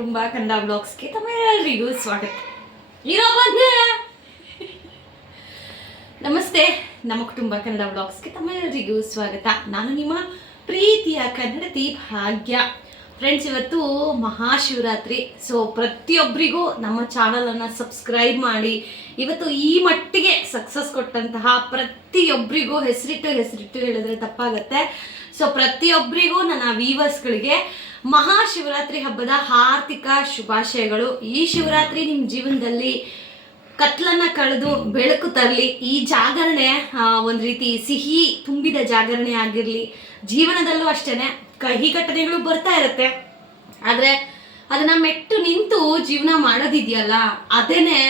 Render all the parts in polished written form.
ಕುಟುಂಬ ಕನ್ನಡ ಬ್ಲಾಗ್ಸ್ಗೆ ತಮ್ಮೆಲ್ಲರಿಗೂ ಸ್ವಾಗತ. ಇರೋ ಬಂದೆ. ನಮಸ್ತೆ, ನಮ್ಮ ಕುಟುಂಬ ಕನ್ನಡ ಬ್ಲಾಗ್ಸ್ಗೆ ತಮ್ಮೆಲ್ಲರಿಗೂ ಸ್ವಾಗತ. ನಾನು ನಿಮ್ಮ ಪ್ರೀತಿಯ ಕನ್ನಡತಿ ಭಾಗ್ಯ. ಫ್ರೆಂಡ್ಸ್, ಇವತ್ತು ಮಹಾಶಿವರಾತ್ರಿ. ಸೊ ಪ್ರತಿಯೊಬ್ಬರಿಗೂ ನಮ್ಮ ಚಾನಲನ್ನು ಸಬ್ಸ್ಕ್ರೈಬ್ ಮಾಡಿ ಇವತ್ತು ಈ ಮಟ್ಟಿಗೆ ಸಕ್ಸಸ್ ಕೊಟ್ಟಂತಹ ಪ್ರತಿಯೊಬ್ಬರಿಗೂ ಹೆಸರಿಟ್ಟು ಹೇಳಿದ್ರೆ ತಪ್ಪಾಗತ್ತೆ. ಸೊ ಪ್ರತಿಯೊಬ್ಬರಿಗೂ ನನ್ನ ವೀವರ್ಸ್ಗಳಿಗೆ ಮಹಾಶಿವರಾತ್ರಿ ಹಬ್ಬದ ಹಾರ್ದಿಕ ಶುಭಾಶಯಗಳು. ಈ ಶಿವರಾತ್ರಿ ನಿಮ್ಮ ಜೀವನದಲ್ಲಿ ಕತ್ಲನ್ನ ಕಳೆದು ಬೆಳಕು ತರಲಿ. ಈ ಜಾಗರಣೆ ಒಂದು ರೀತಿ ಸಿಹಿ ತುಂಬಿದ ಜಾಗರಣೆ ಆಗಿರಲಿ. ಜೀವನದಲ್ಲೂ ಅಷ್ಟೇನೆ ಕಹಿ ಘಟನೆಗಳು ಬರ್ತಾ ಇರುತ್ತೆ, ಆದರೆ ಅದನ್ನ ಮೆಟ್ಟು ನಿಂತು ಜೀವನ ಮಾಡೋದಿದೆಯಲ್ಲ, ಅದೇನೆ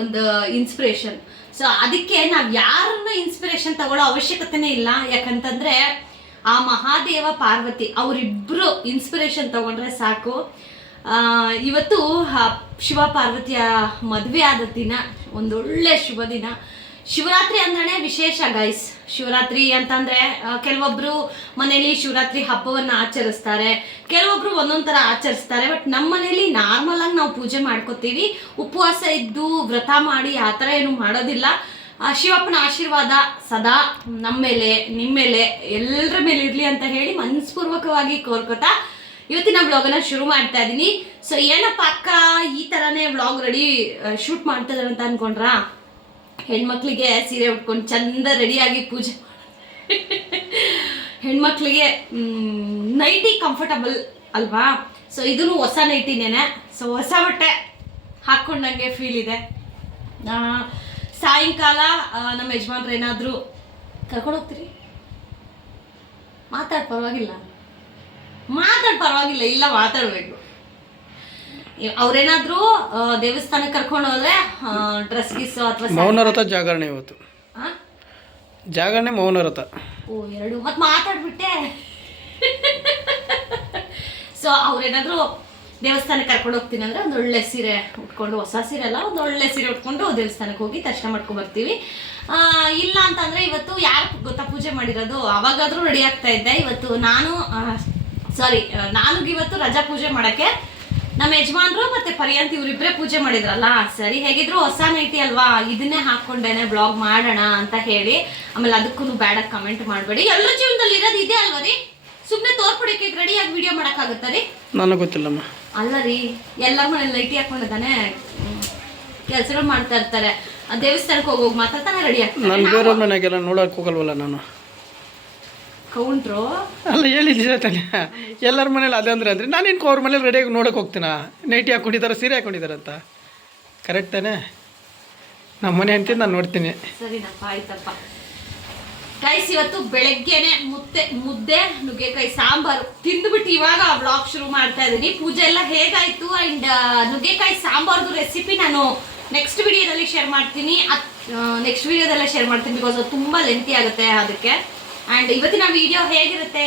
ಒಂದು ಇನ್ಸ್ಪಿರೇಷನ್. ಸೊ ಅದಕ್ಕೆ ನಾವು ಯಾರನ್ನ ಇನ್ಸ್ಪಿರೇಷನ್ ತಗೊಳ್ಳೋ ಅವಶ್ಯಕತೆನೇ ಇಲ್ಲ. ಯಾಕಂತಂದ್ರೆ ಆ ಮಹಾದೇವ ಪಾರ್ವತಿ ಅವರಿಬ್ಬರು ಇನ್ಸ್ಪಿರೇಷನ್ ತಗೊಂಡ್ರೆ ಸಾಕು. ಇವತ್ತು ಶಿವ ಪಾರ್ವತಿಯ ಮದುವೆ ಆದ ದಿನ, ಒಂದೊಳ್ಳೆ ಶುಭ ದಿನ. ಶಿವರಾತ್ರಿ ಅಂದ್ರೆ ವಿಶೇಷ ಗೈಸ್. ಶಿವರಾತ್ರಿ ಅಂತಂದ್ರೆ ಕೆಲವೊಬ್ರು ಮನೇಲಿ ಶಿವರಾತ್ರಿ ಹಬ್ಬವನ್ನ ಆಚರಿಸ್ತಾರೆ, ಕೆಲವೊಬ್ರು ಒಂದೊಂದ್ ತರ ಆಚರಿಸ್ತಾರೆ. ಬಟ್ ನಮ್ಮ ಮನೇಲಿ ನಾರ್ಮಲ್ ಆಗಿ ನಾವು ಪೂಜೆ ಮಾಡ್ಕೋತೀವಿ. ಉಪವಾಸ ಇದ್ದು ವ್ರತ ಮಾಡಿ ಆ ಥರ ಏನು ಮಾಡೋದಿಲ್ಲ. ಶಿವಪ್ಪನ ಆಶೀರ್ವಾದ ಸದಾ ನಮ್ಮ ಮೇಲೆ, ನಿಮ್ಮ ಮೇಲೆ, ಎಲ್ಲರ ಮೇಲೆ ಇರಲಿ ಅಂತ ಹೇಳಿ ಮನಸ್ಪೂರ್ವಕವಾಗಿ ಕೋರ್ಕೋತಾ ಇವತ್ತಿನ ವ್ಲಾಗನ್ನ ಶುರು ಮಾಡ್ತಾ ಇದ್ದೀನಿ. ಸೊ ಏನಪ್ಪ ಅಕ್ಕ ಈ ಥರನೇ ವ್ಲಾಗ್ ರೆಡಿ ಶೂಟ್ ಮಾಡ್ತಾ ಇದ್ದಾರೆ ಅಂತ ಅನ್ಕೊಂಡ್ರಾ? ಹೆಣ್ಮಕ್ಳಿಗೆ ಸೀರೆ ಉಟ್ಕೊಂಡು ಚಂದ ರೆಡಿಯಾಗಿ ಪೂಜೆ ಹೆಣ್ಮಕ್ಳಿಗೆ ನೈಟಿ ಕಂಫರ್ಟಬಲ್ ಅಲ್ವಾ? ಸೊ ಇದನ್ನು ಹೊಸ ನೈಟಿನೇನೆ. ಸೊ ಹೊಸ ಬಟ್ಟೆ ಹಾಕ್ಕೊಂಡಂಗೆ ಫೀಲ್ ಇದೆ. ಸಾಯಂಕಾಲ ನಮ್ಮ ಯಜಮಾನ್ರು ಏನಾದರೂ ಕರ್ಕೊಂಡು ಹೋಗ್ತೀರಿ? ಪರವಾಗಿಲ್ಲ, ಇಲ್ಲ ಮಾತಾಡಬೇಕು. ಅವ್ರೇನಾದ್ರೂ ದೇವಸ್ಥಾನಕ್ಕೆ ಕರ್ಕೊಂಡು ಹೋದ್ರೆ ಡ್ರೆಸ್ ಗೀಸು ಅಥವಾ ಮೌನವ್ರತ ಜಾಗರಣೆ ಇವತ್ತು. ಜಾಗರಣೆ ಮೌನವ್ರತ. ಓ ಎರಡು ಮತ್ತೆ ಮಾತಾಡ್ಬಿಟ್ಟೆ. ಸೊ ಅವ್ರೇನಾದ್ರೂ ದೇವಸ್ಥಾನಕ್ಕೆ ಕರ್ಕೊಂಡು ಹೋಗ್ತೀನಿ ಅಂದ್ರೆ ಒಂದೊಳ್ಳೆ ಸೀರೆ ಉಟ್ಕೊಂಡು, ಹೊಸ ಸೀರೆ ಅಲ್ಲ, ಒಂದೊಳ್ಳೆ ಸೀರೆ ಉಟ್ಕೊಂಡು ದೇವಸ್ಥಾನಕ್ಕೆ ಹೋಗಿ ದರ್ಶನ ಮಾಡ್ಕೊಂಡು ಬರ್ತೀವಿ. ಇಲ್ಲ ಅಂತಂದ್ರೆ ಇವತ್ತು ಯಾರು ಗೊತ್ತಾ ಪೂಜೆ ಮಾಡಿರೋದು? ಅವಾಗಾದ್ರೂ ರೆಡಿ ಆಗ್ತಾ ಇದ್ದೆ. ಇವತ್ತು ನಾನು ಇವತ್ತು ರಜಾ ಪೂಜೆ ಮಾಡಕ್ಕೆ ನಮ್ಮ ಯಜಮಾನ್ರು ಮತ್ತೆ ಪರ್ಯಂತ್ ಇವರಿಬ್ಬರೇ ಪೂಜೆ ಮಾಡಿದ್ರಲ್ಲ. ಸರಿ, ಹೇಗಿದ್ರು ಹೊಸ ನೈಟಿ ಅಲ್ವಾ, ಇದನ್ನೇ ಹಾಕೊಂಡೇನೆ ಬ್ಲಾಗ್ ಮಾಡೋಣ ಅಂತ ಹೇಳಿ. ಆಮೇಲೆ ಅದಕ್ಕೂ ಬೇಡ ಕಮೆಂಟ್ ಮಾಡಬೇಡಿ. ಎಲ್ಲರ ಜೀವನದಲ್ಲಿ ಇರೋದು ಇದೆ ಅಲ್ವ ರೀ? ಸುಮ್ಮನೆ ತೋರ್ಪಡಿಕೆ ರೆಡಿಯಾಗಿ ವಿಡಿಯೋ ಮಾಡೋಕ್ಕಾಗುತ್ತಾ ರೀ? ನನಗೆ ಗೊತ್ತಿಲ್ಲಮ್ಮ. ಅಲ್ಲ ರೀ, ಎಲ್ಲರ ಮನೇಲಿ ನೈಟಿ ಹಾಕೊಂಡಿದ್ದಾನೆ ಕೆಲಸಗಳು ಮಾಡ್ತಾ ಇರ್ತಾರೆ. ದೇವಸ್ಥಾನಕ್ಕೆ ಹೋಗೋಗಿ ಮಾತ್ರ ತಾನೇ ರೆಡಿ ಆಗ್ತಾರೆ. ನಾನು ಬೇರೆಯವ್ರ ಮನೆಗೆಲ್ಲ ನೋಡೋಕೆ ಹೋಗಲ್ವಲ್ಲ ನಾನು. ಕೌಂಟ್ರು ಅಲ್ಲ, ಹೇಳಿದ್ದೀರ ತಾನೆ, ಎಲ್ಲರ ಮನೇಲಿ ಅದೇ ಅಂದ್ರೆ ನಾನೇನು ಅವ್ರ ಮನೇಲಿ ರೆಡಿಯಾಗಿ ನೋಡೋಕೆ ಹೋಗ್ತೀನ? ನೈಟಿ ಹಾಕೊಂಡಿದ್ದಾರೆ, ಸೀರೆ ಹಾಕೊಂಡಿದ್ದಾರೆ ಅಂತ. ಕರೆಕ್ಟ್ ತಾನೆ? ನಮ್ಮ ಮನೆ ಅಂತೀನಿ, ನಾನು ನೋಡ್ತೀನಿ. ಸರಿನಪ್ಪ, ಆಯ್ತಪ್ಪ. ಗೈಸ್, ಇವತ್ತು ಬೆಳಗ್ಗೆನೆ ಮುದ್ದೆ ನುಗ್ಗೆಕಾಯಿ ಸಾಂಬಾರು ತಿಂದುಬಿಟ್ಟು ಇವಾಗ ವ್ಲಾಗ್ ಶುರು ಮಾಡ್ತಾ ಇದ್ದೀನಿ. ಪೂಜೆ ಎಲ್ಲ ಹೇಗಾಯ್ತು ಅಂಡ್ ನುಗ್ಗೆಕಾಯಿ ಸಾಂಬಾರ್ದು ರೆಸಿಪಿ ನಾನು ನೆಕ್ಸ್ಟ್ ವಿಡಿಯೋದಲ್ಲಿ ಶೇರ್ ಮಾಡ್ತೀನಿ. ಬಿಕಾಸ್ ಅದು ತುಂಬ ಲೆಂತಿ ಆಗುತ್ತೆ ಅದಕ್ಕೆ. ಆ್ಯಂಡ್ ಇವತ್ತಿನ ವಿಡಿಯೋ ಹೇಗಿರುತ್ತೆ,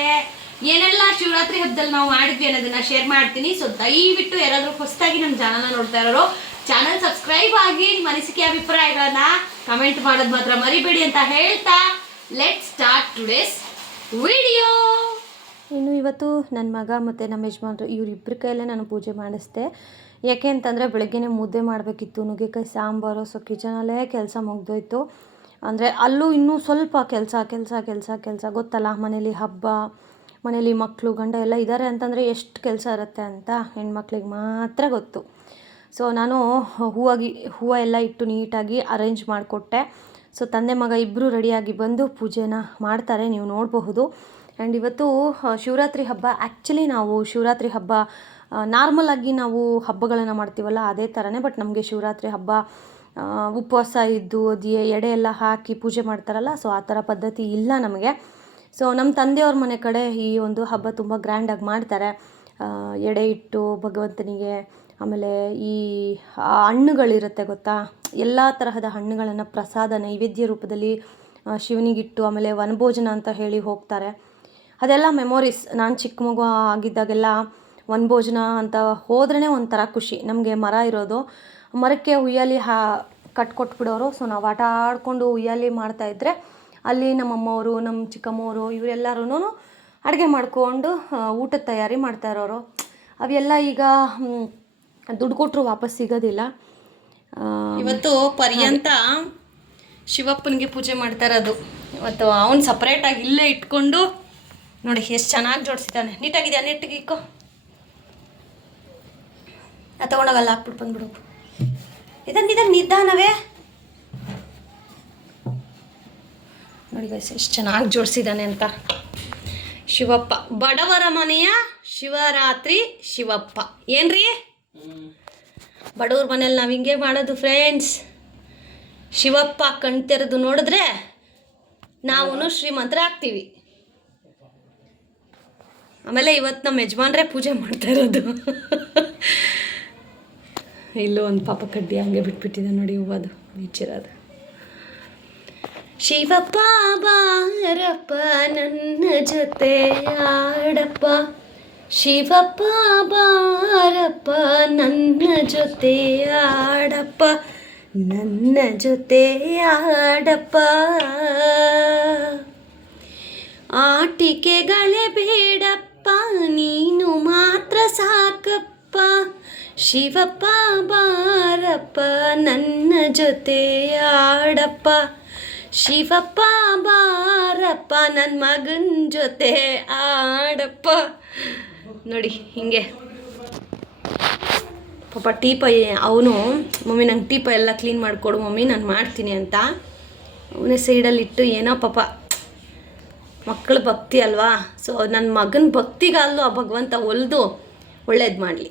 ಏನೆಲ್ಲ ಶಿವರಾತ್ರಿ ಹಬ್ಬದಲ್ಲಿ ನಾವು ಮಾಡಿದ್ವಿ ಅನ್ನೋದನ್ನ ಶೇರ್ ಮಾಡ್ತೀನಿ. ಸೊ ದಯವಿಟ್ಟು ಯಾರಾದರೂ ಹೊಸದಾಗಿ ನಮ್ಮ ಚಾನಲ್ನ ನೋಡ್ತಾ ಇರೋರು ಚಾನಲ್ ಸಬ್ಸ್ಕ್ರೈಬ್ ಆಗಿ ನಿಮ್ಮ ಅನಿಸಿಕೆ ಅಭಿಪ್ರಾಯಗಳನ್ನ ಕಮೆಂಟ್ ಮಾಡೋದು ಮಾತ್ರ ಮರಿಬೇಡಿ ಅಂತ ಹೇಳ್ತಾ ಲೆಟ್ ಸ್ಟಾರ್ಟ್ ಟುಡೇಸ್ ವಿಡಿಯೋ. ಇನ್ನು ಇವತ್ತು ನನ್ನ ಮಗ ಮತ್ತು ನಮ್ಮ ಯಜಮಾನ್ರು ಇವರಿಬ್ಬರ ಕೈಯಲ್ಲೇ ನಾನು ಪೂಜೆ ಮಾಡಿಸ್ದೆ. ಯಾಕೆ ಅಂತಂದರೆ ಬೆಳಗ್ಗೆನೇ ಮುದ್ದೆ ಮಾಡಬೇಕಿತ್ತು, ನುಗ್ಗೆಕಾಯಿ ಸಾಂಬಾರು. ಸೊ ಕಿಚನಲ್ಲೇ ಕೆಲಸ ಮುಗ್ದೋಯ್ತು. ಅಂದರೆ ಅಲ್ಲೂ ಇನ್ನೂ ಸ್ವಲ್ಪ ಕೆಲಸ ಗೊತ್ತಲ್ಲ, ಮನೇಲಿ ಹಬ್ಬ, ಮನೇಲಿ ಮಕ್ಕಳು ಗಂಡ ಎಲ್ಲ ಇದ್ದಾರೆ ಅಂತಂದರೆ ಎಷ್ಟು ಕೆಲಸ ಇರುತ್ತೆ ಅಂತ ಹೆಣ್ಮಕ್ಳಿಗೆ ಮಾತ್ರ ಗೊತ್ತು. ಸೊ ನಾನು ಹೂವು ಎಲ್ಲ ಇಟ್ಟು ನೀಟಾಗಿ ಅರೇಂಜ್ ಮಾಡಿಕೊಟ್ಟೆ. ಸೊ ತಂದೆ ಮಗ ಇಬ್ಬರು ರೆಡಿಯಾಗಿ ಬಂದು ಪೂಜೆನ ಮಾಡ್ತಾರೆ, ನೀವು ನೋಡಬಹುದು. ಆ್ಯಂಡ್ ಇವತ್ತು ಶಿವರಾತ್ರಿ ಹಬ್ಬ. ಆ್ಯಕ್ಚುಲಿ ನಾವು ಶಿವರಾತ್ರಿ ಹಬ್ಬ ನಾರ್ಮಲಾಗಿ ನಾವು ಹಬ್ಬಗಳನ್ನು ಮಾಡ್ತೀವಲ್ಲ ಅದೇ ಥರನೇ. ಬಟ್ ನಮಗೆ ಶಿವರಾತ್ರಿ ಹಬ್ಬ ಉಪವಾಸ ಇದ್ದು ಎಡೆ ಎಲ್ಲ ಹಾಕಿ ಪೂಜೆ ಮಾಡ್ತಾರಲ್ಲ, ಸೊ ಆ ಥರ ಪದ್ಧತಿ ಇಲ್ಲ ನಮಗೆ. ಸೊ ನಮ್ಮ ತಂದೆಯವ್ರ ಮನೆ ಕಡೆ ಈ ಒಂದು ಹಬ್ಬ ತುಂಬ ಗ್ರ್ಯಾಂಡಾಗಿ ಮಾಡ್ತಾರೆ. ಎಡೆ ಇಟ್ಟು ಭಗವಂತನಿಗೆ, ಆಮೇಲೆ ಈ ಹಣ್ಣುಗಳಿರುತ್ತೆ ಗೊತ್ತಾ, ಎಲ್ಲ ತರಹದ ಹಣ್ಣುಗಳನ್ನು ಪ್ರಸಾದ ನೈವೇದ್ಯ ರೂಪದಲ್ಲಿ ಶಿವನಿಗಿಟ್ಟು, ಆಮೇಲೆ ವನಭೋಜನ ಅಂತ ಹೇಳಿ ಹೋಗ್ತಾರೆ. ಅದೆಲ್ಲ ಮೆಮೊರೀಸ್. ನಾನು ಚಿಕ್ಕ ಮಗು ಆಗಿದ್ದಾಗೆಲ್ಲ ವನಭೋಜನ ಅಂತ ಹೋದ್ರೇ ಒಂಥರ ಖುಷಿ. ನಮಗೆ ಮರ ಇರೋದು, ಮರಕ್ಕೆ ಉಯ್ಯಾಲಿ ಕಟ್ಕೊಟ್ಬಿಡೋರು. ಸೊ ನಾವು ಆಟ ಆಡಿಕೊಂಡು ಉಯ್ಯಾಲಿ ಮಾಡ್ತಾಯಿದ್ರೆ ಅಲ್ಲಿ ನಮ್ಮಮ್ಮವರು, ನಮ್ಮ ಚಿಕ್ಕಮ್ಮವರು ಇವರೆಲ್ಲರೂ ಅಡುಗೆ ಮಾಡಿಕೊಂಡು ಊಟದ ತಯಾರಿ ಮಾಡ್ತಾ ಇರೋರು. ಅವೆಲ್ಲ ಈಗ ದುಡ್ಡು ಕೊಟ್ಟರು ವಾಪಸ್ ಸಿಗೋದಿಲ್ಲ. ಇವತ್ತು ಪರ್ಯಂತ ಶಿವಪ್ಪನಿಗೆ ಪೂಜೆ ಮಾಡ್ತಾ ಇರೋದು. ಇವತ್ತು ಅವನು ಸಪ್ರೇಟಾಗಿ ಇಲ್ಲೇ ಇಟ್ಕೊಂಡು ನೋಡಿ ಎಷ್ಟು ಚೆನ್ನಾಗಿ ಜೋಡಿಸಿದ್ದಾನೆ. ನೀಟಾಗಿದೆಯಾ? ನೀಟಿಗೆ ಇಕ್ಕೋ. ತಗೊಂಡೋಗಲ್ಲ, ಹಾಕ್ಬಿಟ್ಟು ಬಂದ್ಬಿಡು. ಇದನ್ನ ನಿಧಾನವೇ ನೋಡಿ ಗೈಸ್ ಎಷ್ಟು ಚೆನ್ನಾಗಿ ಜೋಡಿಸಿದ್ದಾನೆ ಅಂತ. ಶಿವಪ್ಪ, ಬಡವರ ಮನೆಯ ಶಿವರಾತ್ರಿ ಶಿವಪ್ಪ. ಏನ್ರಿ ಬಡವ್ರ ಮನೇಲಿ ನಾವು ಹಿಂಗೆ ಮಾಡೋದು ಫ್ರೆಂಡ್ಸ್. ಶಿವಪ್ಪ ಕಣ್ ತೆರೆದು ನೋಡಿದ್ರೆ ನಾವು ಶ್ರೀಮಂತರ ಆಗ್ತೀವಿ. ಆಮೇಲೆ ಇವತ್ತು ನಮ್ಮ ಯಜಮಾನ್ರೇ ಪೂಜೆ ಮಾಡ್ತಾ ಇರೋದು. ಇಲ್ಲೂ ಒಂದು ಪಾಪ ಕಡ್ಡಿ ಹಂಗೆ ಬಿಟ್ಬಿಟ್ಟಿದೆ ನೋಡಿ, ಹೂವದು ನಿಚ್ಚಿರೋದು. ಶಿವಪ್ಪ ಬಾರಪ್ಪ ನನ್ನ ಜೊತೆ ಆಡಪ್ಪ, ಶಿವಪ್ಪ ಬಾರಪ್ಪ ನನ್ನ ಜೊತೆ ಆಡಪ್ಪ, ನನ್ನ ಜೊತೆ ಆಡಪ್ಪ. ಆಟಿಕೆಗಳೇ ಬೇಡಪ್ಪ, ನೀನು ಮಾತ್ರ ಸಾಕಪ್ಪ, ಶಿವಪ್ಪ ಬಾರಪ್ಪ ನನ್ನ ಜೊತೆ ಆಡಪ್ಪ, ಶಿವಪ್ಪ ಬಾರಪ್ಪ ನನ್ನ ಮಗನ ಜೊತೆ ಆಡಪ್ಪ. ನೋಡಿ ಹಿಂಗೆ ಪಾಪ ಟೀಪೈ ಅವನು, ಮಮ್ಮಿ ನಂಗೆ ಟೀಪೈ ಎಲ್ಲ ಕ್ಲೀನ್ ಮಾಡಿಕೊಡು ಮಮ್ಮಿ ನಾನು ಮಾಡ್ತೀನಿ ಅಂತ ಅವನೇ ಸೈಡಲ್ಲಿಟ್ಟು ಏನೋ ಪಾಪ ಮಕ್ಕಳ ಭಕ್ತಿ ಅಲ್ವಾ. ಸೊ ನನ್ನ ಮಗನ ಭಕ್ತಿಗಲ್ಲೂ ಆ ಭಗವಂತ ಒಲಿದು ಒಳ್ಳೇದು ಮಾಡಲಿ.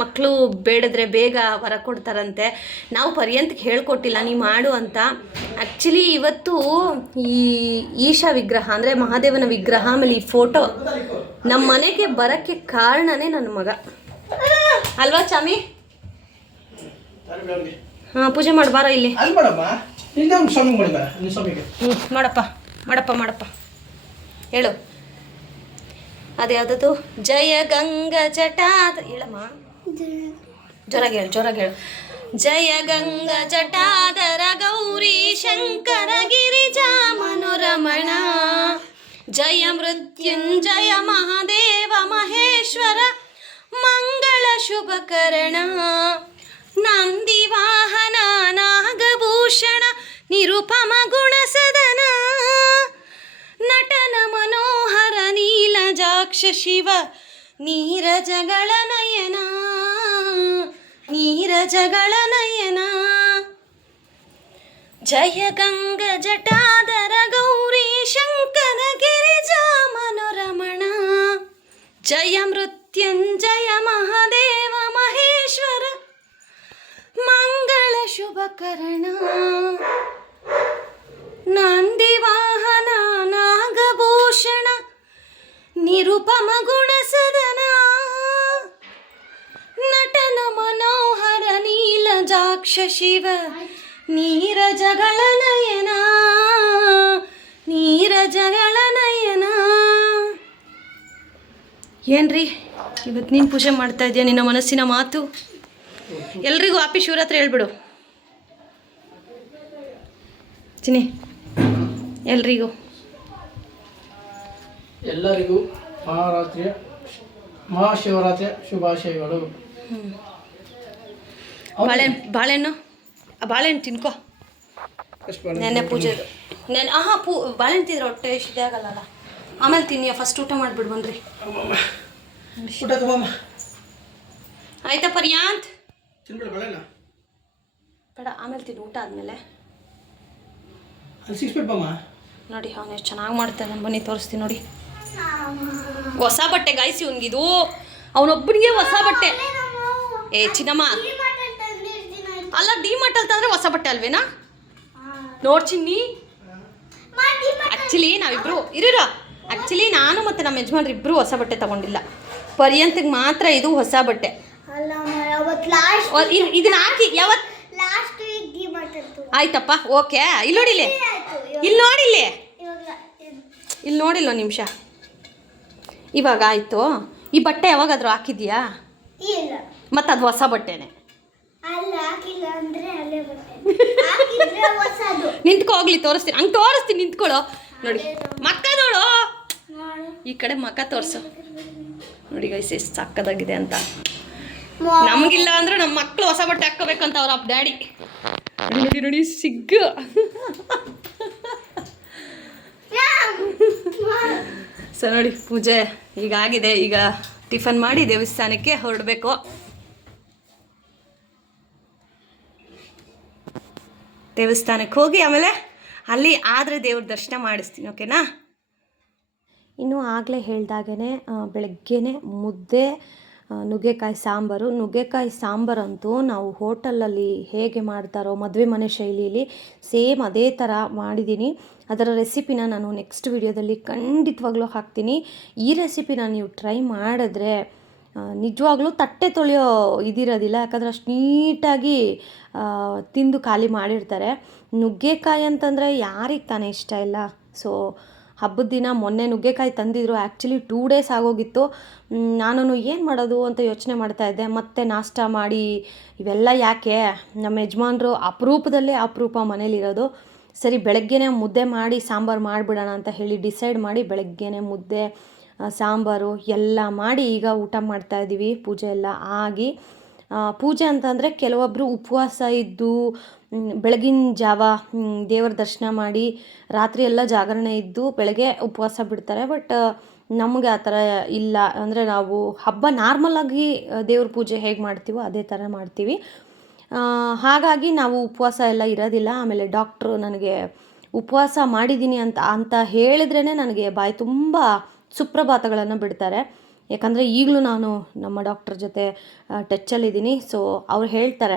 ಮಕ್ಕಳು ಬೇಡಿದ್ರೆ ಬೇಗ ವರ ಕೊಡ್ತಾರಂತೆ. ನಾವು ಪರ್ಯಂತಕ್ಕೆ ಹೇಳ್ಕೊಟ್ಟಿಲ್ಲ ನೀ ಮಾಡು ಅಂತ. ಆ್ಯಕ್ಚುಲಿ ಇವತ್ತು ಈ ಈಶಾ ವಿಗ್ರಹ ಅಂದರೆ ಮಹಾದೇವನ ವಿಗ್ರಹ, ಆಮೇಲೆ ಈ ಫೋಟೋ ನಮ್ಮ ಮನೆಗೆ ಬರೋಕ್ಕೆ ಕಾರಣನೇ ನನ್ನ ಮಗ ಅಲ್ವಾ ಚಾಮಿ? ಹಾಂ, ಪೂಜೆ ಮಾಡಬಾರ ಇಲ್ಲಿ. ಮಾಡಪ್ಪ ಮಾಡಪ್ಪ ಮಾಡಪ್ಪ ಹೇಳು. ಅದೇ ಅದದು ಜಯ ಗಂಗ ಜಟಾದ ಹೇಳಮ್ಮ, ಜೋರಾಗಿ ಹೇಳು, ಜೋರಾಗಿ ಹೇಳು. ಜಯ ಗಂಗ ಜಟಾಧರ ಗೌರಿ ಶಂಕರ ಗಿರಿಜಾ ಮನೋರಮಣ, ಜಯ ಮೃತ್ಯುಂಜಯ ಮಹಾದೇವ ಮಹೇಶ್ವರ ಮಂಗಳ ಶುಭಕರಣ, ನಂದಿ ವಾಹನ ನಾಗಭೂಷಣ ನಿರುಪಮ ಗುಣಸದನ, ನಟನ ಮನೋಹರ ನೀಲಜಾಕ್ಷ ಶಿವ ನೀರಜಗಳ ನಯನ, ನೀರಜಗಳ ನಯನ. ಜಯ ಗಂಗ ಜಟಾಧರ ಗೌರಿ ಶಂಕರ ಗಿರಿಜಾ ಮನೋರಮಣ, ಜಯ ಮೃತ್ಯುಂಜಯ ಮಹಾದೇವ ಮಹೇಶ್ವರ ಮಂಗಳ ಶುಭಕರಣ, ನಂದಿ ವಾಹನ ನಾಗಭೂಷಣ ನಿರುಪಮ ಗುಣಸದನ, ನಟನ ಮನೋಹರ ನೀಲಜಾಕ್ಷ ಶಿವ ನೀರಜಗಳ ನಯನ, ನೀರಜಗಳ ನಯನ. ಏನ್ರಿ ಇವತ್ತು ನೀನು ಪೂಜೆ ಮಾಡ್ತಾ ಇದೆಯಾ? ನಿನ್ನ ಮನಸ್ಸಿನ ಮಾತು. ಎಲ್ರಿಗೂ ಹ್ಯಾಪಿ ಶಿವರಾತ್ರಿ ಹೇಳ್ಬಿಡು ಚಿನಿ, ಎಲ್ರಿಗೂ ಎಲ್ಲರಿಗೂ ಮಹಾಶಿವರಾತ್ರಿಯ ಶುಭಾಶಯಗಳು. ಬಾಳೆಹಣ್ಣು ಬಾಳೆಹಣ್ಣು ತಿನ್ಕೋ. ನೆನ್ನೆ ಪೂಜೆದು ಬಾಳೆಹಣ್ಣು ತಿಂದ್ರೆ ಹೊಟ್ಟೆ ಇದೇ ಆಗಲ್ಲ. ಆಮೇಲೆ ತಿನ್ನಿ, ಫಸ್ಟ್ ಊಟ ಮಾಡಿಬಿಡು ಬನ್ರಿ. ಆಯ್ತಾ ಪರ್ಯಾಂತ್? ಬೇಡ, ಆಮೇಲೆ ತಿನ್ನು ಊಟ ಆದಮೇಲೆ. ನೋಡಿ ಅವನು ಎಷ್ಟು ಚೆನ್ನಾಗಿ ಮಾಡ್ತಾನೆ, ಬನ್ನಿ ತೋರಿಸ್ತೀನಿ ನೋಡಿ. ಹೊಸ ಬಟ್ಟೆ ಗಾಯ್ಸಿ ಇವನಿಗಿದು, ಅವನೊಬ್ಬನಿಗೆ ಹೊಸ ಬಟ್ಟೆ. ಏ ಚಿನ್ನಮ್ಮ, ಅಲ್ಲ ಡಿಮಾರ್ಟ್ ಅಂತಂದ್ರೆ ಹೊಸ ಬಟ್ಟೆ ಅಲ್ವೇನಾ? ನೋಡ್ ಚಿನ್ನಿ, ಆ್ಯಕ್ಚುಲಿ ನಾವಿಬ್ರು ಇರೋ ಆ್ಯಕ್ಚುಲಿ ನಾನು ಮತ್ತು ನಮ್ಮ ಯಜಮಾನ್ರು ಇಬ್ಬರು ಹೊಸ ಬಟ್ಟೆ ತಗೊಂಡಿಲ್ಲ. ಪರ್ಯಂತಿಗೆ ಮಾತ್ರ ಇದು ಹೊಸ ಬಟ್ಟೆ. ಇದನ್ನ ಹಾಕಿ ಯಾವತ್ತು ಆಯ್ತಪ್ಪ, ಓಕೆ. ಇಲ್ಲಿ ನೋಡಿಲ್ಲಿ, ಇಲ್ಲಿ ನೋಡಿಲ್ಲಿ, ಇಲ್ಲಿ ನೋಡಿಲ್ಲ ನಿಮಿಷ. ಇವಾಗ ಆಯಿತು. ಈ ಬಟ್ಟೆ ಯಾವಾಗಾದರೂ ಹಾಕಿದ್ಯಾ? ಮತ್ತು ಅದು ಹೊಸ ಬಟ್ಟೆನೆ. ನಿಂತ್ಕೊ ಹೋಗ್ಲಿ, ತೋರಿಸ್ತೀನಿ. ಹಂಗೆ ತೋರಿಸ್ತೀನಿ, ನಿಂತ್ಕೊಳ್ಳೋ. ನೋಡಿ ಮಕ್ಕ ನೋಡು, ಈ ಕಡೆ ಮಕ್ಕ ತೋರಿಸು. ನೋಡಿ ಗೈಸ್ ಎಷ್ಟು ಸಕ್ಕದಾಗಿದೆ ಅಂತ. ನಮಗಿಲ್ಲ ಅಂದ್ರೆ ನಮ್ಮ ಮಕ್ಕಳು ಹೊಸ ಬಟ್ಟೆ ಹಾಕೋಬೇಕಂತ ಅವ್ರ ಅಪ್ಪ ಡ್ಯಾಡಿ. ನೋಡಿ ನೋಡಿ ಸಿಗ್ಗ. ಸೊ ನೋಡಿ ಪೂಜೆ ಈಗ ಆಗಿದೆ. ಈಗ ಟಿಫನ್ ಮಾಡಿ ದೇವಸ್ಥಾನಕ್ಕೆ ಹೊರಡಬೇಕು. ದೇವಸ್ಥಾನಕ್ಕೆ ಹೋಗಿ ಆಮೇಲೆ ಅಲ್ಲಿ ಆದರೆ ದೇವ್ರ ದರ್ಶನ ಮಾಡಿಸ್ತೀನಿ. ಓಕೆನಾ? ಇನ್ನು ಆಗಲೇ ಹೇಳ್ದಾಗೇ ಬೆಳಗ್ಗೆನೆ ಮುದ್ದೆ, ನುಗ್ಗೆಕಾಯಿ ಸಾಂಬಾರು. ನುಗ್ಗೆಕಾಯಿ ಸಾಂಬಾರಂತೂ ನಾವು ಹೋಟೆಲಲ್ಲಿ ಹೇಗೆ ಮಾಡ್ತಾರೋ ಮದುವೆ ಮನೆ ಶೈಲಿಯಲ್ಲಿ ಸೇಮ್ ಅದೇ ಥರ ಮಾಡಿದ್ದೀನಿ. ಅದರ ರೆಸಿಪಿನ ನಾನು ನೆಕ್ಸ್ಟ್ ವಿಡಿಯೋದಲ್ಲಿ ಖಂಡಿತವಾಗ್ಲೂ ಹಾಕ್ತೀನಿ. ಈ ರೆಸಿಪಿನ ನೀವು ಟ್ರೈ ಮಾಡಿದ್ರೆ ನಿಜವಾಗ್ಲೂ ತಟ್ಟೆ ತೊಳೆಯೋ ಇದಿರೋದಿಲ್ಲ, ಯಾಕಂದರೆ ಅಷ್ಟು ನೀಟಾಗಿ ತಿಂದು ಖಾಲಿ ಮಾಡಿರ್ತಾರೆ. ನುಗ್ಗೆಕಾಯಿ ಅಂತಂದರೆ ಯಾರಿಗೆ ತಾನೇ ಇಷ್ಟ ಇಲ್ಲ? ಸೊ ಹಬ್ಬದ ದಿನ ಮೊನ್ನೆ ನುಗ್ಗೆಕಾಯಿ ತಂದಿದ್ರು. ಆ್ಯಕ್ಚುಲಿ 2 days ಆಗೋಗಿತ್ತು. ನಾನು ಏನು ಮಾಡೋದು ಅಂತ ಯೋಚನೆ ಮಾಡ್ತಾಯಿದ್ದೆ. ಮತ್ತೆ ನಾಷ್ಟ ಮಾಡಿ ಇವೆಲ್ಲ ಯಾಕೆ, ನಮ್ಮ ಯಜಮಾನ್ರು ಅಪರೂಪದಲ್ಲೇ ಅಪರೂಪ ಮನೇಲಿರೋದು. ಸರಿ ಬೆಳಗ್ಗೆನೇ ಮುದ್ದೆ ಮಾಡಿ ಸಾಂಬಾರು ಮಾಡಿಬಿಡೋಣ ಅಂತ ಹೇಳಿ ಡಿಸೈಡ್ ಮಾಡಿ ಬೆಳಗ್ಗೆನೇ ಮುದ್ದೆ ಸಾಂಬಾರು ಎಲ್ಲ ಮಾಡಿ ಈಗ ಊಟ ಮಾಡ್ತಾಯಿದ್ದೀವಿ. ಪೂಜೆ ಎಲ್ಲ ಆಗಿ, ಪೂಜೆ ಅಂತಂದರೆ ಕೆಲವೊಬ್ಬರು ಉಪವಾಸ ಇದ್ದು ಬೆಳಗಿನ ಜಾವ ದೇವರ ದರ್ಶನ ಮಾಡಿ ರಾತ್ರಿ ಎಲ್ಲ ಜಾಗರಣೆ ಇದ್ದು ಬೆಳಗ್ಗೆ ಉಪವಾಸ ಬಿಡ್ತಾರೆ. ಬಟ್ ನಮಗೆ ಆ ಥರ ಇಲ್ಲ. ಅಂದರೆ ನಾವು ಹಬ್ಬ ನಾರ್ಮಲಾಗಿ ದೇವ್ರ ಪೂಜೆ ಹೇಗೆ ಮಾಡ್ತೀವೋ ಅದೇ ಥರ ಮಾಡ್ತೀವಿ. ಹಾಗಾಗಿ ನಾವು ಉಪವಾಸ ಎಲ್ಲ ಇರೋದಿಲ್ಲ. ಆಮೇಲೆ ಡಾಕ್ಟ್ರು ನನಗೆ ಉಪವಾಸ ಮಾಡಿದ್ದೀನಿ ಅಂತ ಹೇಳಿದ್ರೇ ನನಗೆ ಬಾಯಿ ತುಂಬ ಸುಪ್ರಭಾತಗಳನ್ನು ಬಿಡ್ತಾರೆ. ಯಾಕಂದರೆ ಈಗಲೂ ನಾನು ನಮ್ಮ ಡಾಕ್ಟ್ರ್ ಜೊತೆ ಟಚ್ಚಲ್ಲಿದ್ದೀನಿ. ಸೊ ಅವ್ರು ಹೇಳ್ತಾರೆ,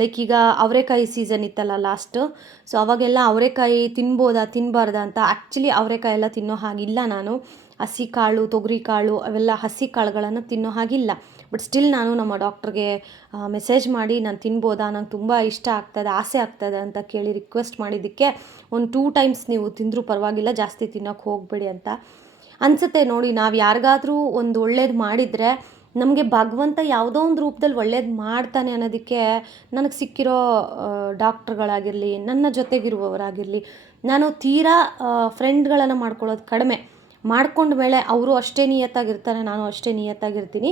ಲೈಕ್ ಈಗ ಅವರೆಕಾಯಿ ಸೀಸನ್ ಇತ್ತಲ್ಲ ಲಾಸ್ಟು, ಸೊ ಅವಾಗೆಲ್ಲ ಅವರೆಕಾಯಿ ತಿನ್ಬೋದಾ ತಿನ್ನಬಾರ್ದಾ ಅಂತ. ಆ್ಯಕ್ಚುಲಿ ಅವರೆಕಾಯಿ ಎಲ್ಲ ತಿನ್ನೋ ಹಾಗಿಲ್ಲ. ನಾನು ಹಸಿ ಕಾಳು, ತೊಗರಿ ಕಾಳು ಅವೆಲ್ಲ ಹಸಿ ಕಾಳುಗಳನ್ನು ತಿನ್ನೋ ಹಾಗಿಲ್ಲ. ಬಟ್ ಸ್ಟಿಲ್ ನಾನು ನಮ್ಮ ಡಾಕ್ಟ್ರಿಗೆ ಮೆಸೇಜ್ ಮಾಡಿ ನಾನು ತಿನ್ಬೋದಾ, ನಂಗೆ ತುಂಬ ಇಷ್ಟ ಆಗ್ತದೆ, ಆಸೆ ಆಗ್ತದೆ ಅಂತ ಕೇಳಿ ರಿಕ್ವೆಸ್ಟ್ ಮಾಡಿದ್ದಕ್ಕೆ ಒಂದು 2 times ನೀವು ತಿಂದರೂ ಪರವಾಗಿಲ್ಲ, ಜಾಸ್ತಿ ತಿನ್ನೋಕ್ಕೆ ಹೋಗಬೇಡಿ ಅಂತ ಅನಿಸುತ್ತೆ. ನೋಡಿ, ನಾವು ಯಾರಿಗಾದರೂ ಒಂದು ಒಳ್ಳೇದು ಮಾಡಿದರೆ ನಮಗೆ ಭಗವಂತ ಯಾವುದೋ ಒಂದು ರೂಪದಲ್ಲಿ ಒಳ್ಳೇದು ಮಾಡ್ತಾನೆ ಅನ್ನೋದಕ್ಕೆ ನನಗೆ ಸಿಕ್ಕಿರೋ ಡಾಕ್ಟ್ರುಗಳಾಗಿರಲಿ, ನನ್ನ ಜೊತೆಗಿರುವವರಾಗಿರಲಿ, ನಾನು ತೀರಾ ಫ್ರೆಂಡ್ಗಳನ್ನು ಮಾಡ್ಕೊಳ್ಳೋದು ಕಡಿಮೆ. ಮಾಡ್ಕೊಂಡ ಮೇಲೆ ಅವರು ಅಷ್ಟೇ ನಿಯತ್ತಾಗಿರ್ತಾರೆ, ನಾನು ಅಷ್ಟೇ ನಿಯತ್ತಾಗಿರ್ತೀನಿ.